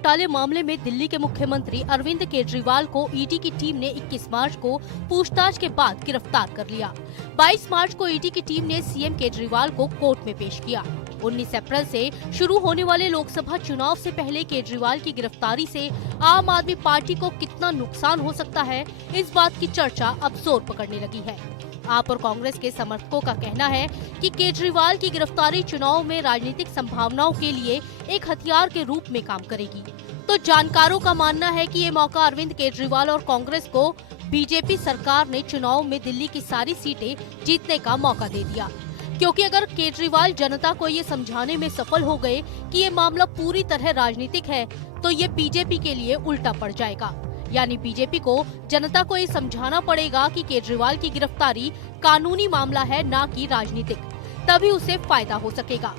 घोटाले मामले में दिल्ली के मुख्यमंत्री अरविंद केजरीवाल को ईडी की टीम ने 21 मार्च को पूछताछ के बाद गिरफ्तार कर लिया। 22 मार्च को ईडी की टीम ने सीएम केजरीवाल को कोर्ट में पेश किया। 19 अप्रैल से शुरू होने वाले लोकसभा चुनाव से पहले केजरीवाल की गिरफ्तारी से आम आदमी पार्टी को कितना नुकसान हो सकता है, इस बात की चर्चा अब जोर पकड़ने लगी है। आप और कांग्रेस के समर्थकों का कहना है कि केजरीवाल की गिरफ्तारी चुनाव में राजनीतिक संभावनाओं के लिए एक हथियार के रूप में काम करेगी। तो जानकारों का मानना है कि ये मौका अरविंद केजरीवाल और कांग्रेस को बीजेपी सरकार ने चुनाव में दिल्ली की सारी सीटें जीतने का मौका दे दिया, क्योंकि अगर केजरीवाल जनता को ये समझाने में सफल हो गए कि ये मामला पूरी तरह राजनीतिक है, तो ये बीजेपी के लिए उल्टा पड़ जाएगा। यानी बीजेपी को जनता को ये समझाना पड़ेगा कि केजरीवाल की गिरफ्तारी कानूनी मामला है, ना कि राजनीतिक, तभी उसे फायदा हो सकेगा।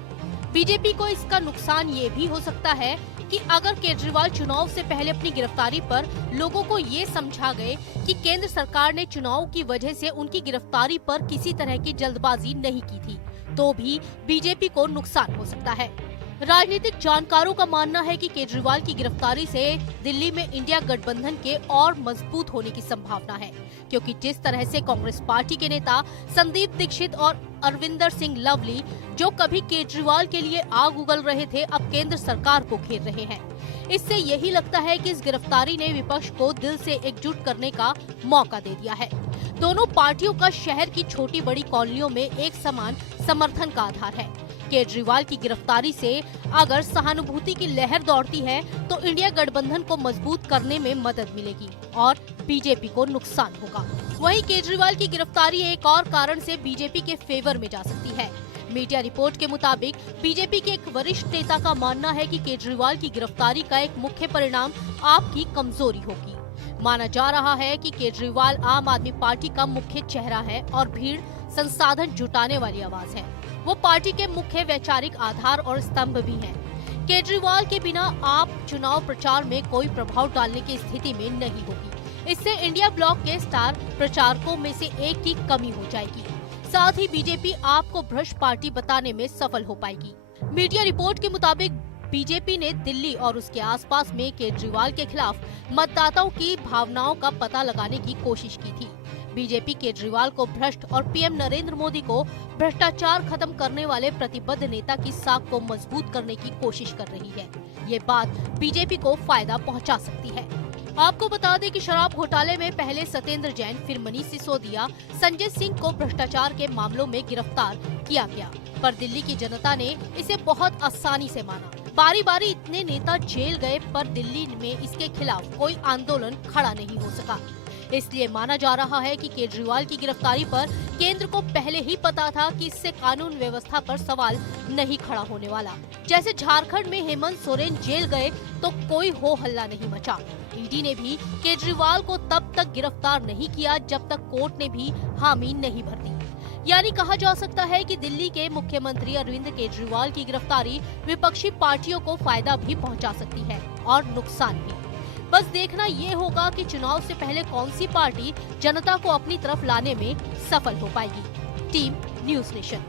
बीजेपी को इसका नुकसान ये भी हो सकता है कि अगर केजरीवाल चुनाव से पहले अपनी गिरफ्तारी पर लोगों को ये समझा गए कि केंद्र सरकार ने चुनाव की वजह से उनकी गिरफ्तारी पर किसी तरह की जल्दबाजी नहीं की थी, तो भी बीजेपी को नुकसान हो सकता है। राजनीतिक जानकारों का मानना है कि केजरीवाल की गिरफ्तारी से दिल्ली में इंडिया गठबंधन के और मजबूत होने की संभावना है, क्योंकि जिस तरह से कांग्रेस पार्टी के नेता संदीप दीक्षित और अरविंदर सिंह लवली, जो कभी केजरीवाल के लिए आग उगल रहे थे, अब केंद्र सरकार को घेर रहे हैं। इससे यही लगता है कि इस गिरफ्तारी ने विपक्ष को दिल से एकजुट करने का मौका दे दिया है। दोनों पार्टियों का शहर की छोटी बड़ी कॉलोनियों में एक समान समर्थन का आधार है। केजरीवाल की गिरफ्तारी से अगर सहानुभूति की लहर दौड़ती है तो इंडिया गठबंधन को मजबूत करने में मदद मिलेगी और बीजेपी को नुकसान होगा। वहीं केजरीवाल की गिरफ्तारी एक और कारण से बीजेपी के फेवर में जा सकती है। मीडिया रिपोर्ट के मुताबिक बीजेपी के एक वरिष्ठ नेता का मानना है कि केजरीवाल की गिरफ्तारी का एक मुख्य परिणाम आपकी कमजोरी होगी। माना जा रहा है कि केजरीवाल आम आदमी पार्टी का मुख्य चेहरा है और भीड़ संसाधन जुटाने वाली आवाज है। वो पार्टी के मुख्य वैचारिक आधार और स्तंभ भी हैं। केजरीवाल के बिना आप चुनाव प्रचार में कोई प्रभाव डालने की स्थिति में नहीं होगी। इससे इंडिया ब्लॉक के स्टार प्रचारकों में से एक की कमी हो जाएगी। साथ ही बीजेपी आपको भ्रष्ट पार्टी बताने में सफल हो पाएगी। मीडिया रिपोर्ट के मुताबिक बीजेपी ने दिल्ली और उसके आसपास में केजरीवाल के खिलाफ मतदाताओं की भावनाओं का पता लगाने की कोशिश की थी। बीजेपी केजरीवाल को भ्रष्ट और पीएम नरेंद्र मोदी को भ्रष्टाचार खत्म करने वाले प्रतिबद्ध नेता की साख को मजबूत करने की कोशिश कर रही है। ये बात बीजेपी को फायदा पहुंचा सकती है। आपको बता दें कि शराब घोटाले में पहले सत्येंद्र जैन, फिर मनीष सिसोदिया, संजय सिंह को भ्रष्टाचार के मामलों में गिरफ्तार किया गया, पर दिल्ली की जनता ने इसे बहुत आसानी से माना। बारी बारी इतने नेता जेल गए, पर दिल्ली में इसके खिलाफ कोई आंदोलन खड़ा नहीं हो सका। इसलिए माना जा रहा है कि केजरीवाल की गिरफ्तारी पर केंद्र को पहले ही पता था कि इससे कानून व्यवस्था पर सवाल नहीं खड़ा होने वाला। जैसे झारखंड में हेमंत सोरेन जेल गए तो कोई हो हल्ला नहीं मचा। ईडी ने भी केजरीवाल को तब तक गिरफ्तार नहीं किया जब तक कोर्ट ने भी हामी नहीं भर दी। यानी कहा जा सकता है कि दिल्ली के मुख्यमंत्री अरविंद केजरीवाल की गिरफ्तारी विपक्षी पार्टियों को फायदा भी पहुंचा सकती है और नुकसान भी। बस देखना ये होगा कि चुनाव से पहले कौन सी पार्टी जनता को अपनी तरफ लाने में सफल हो पाएगी। Team news nation.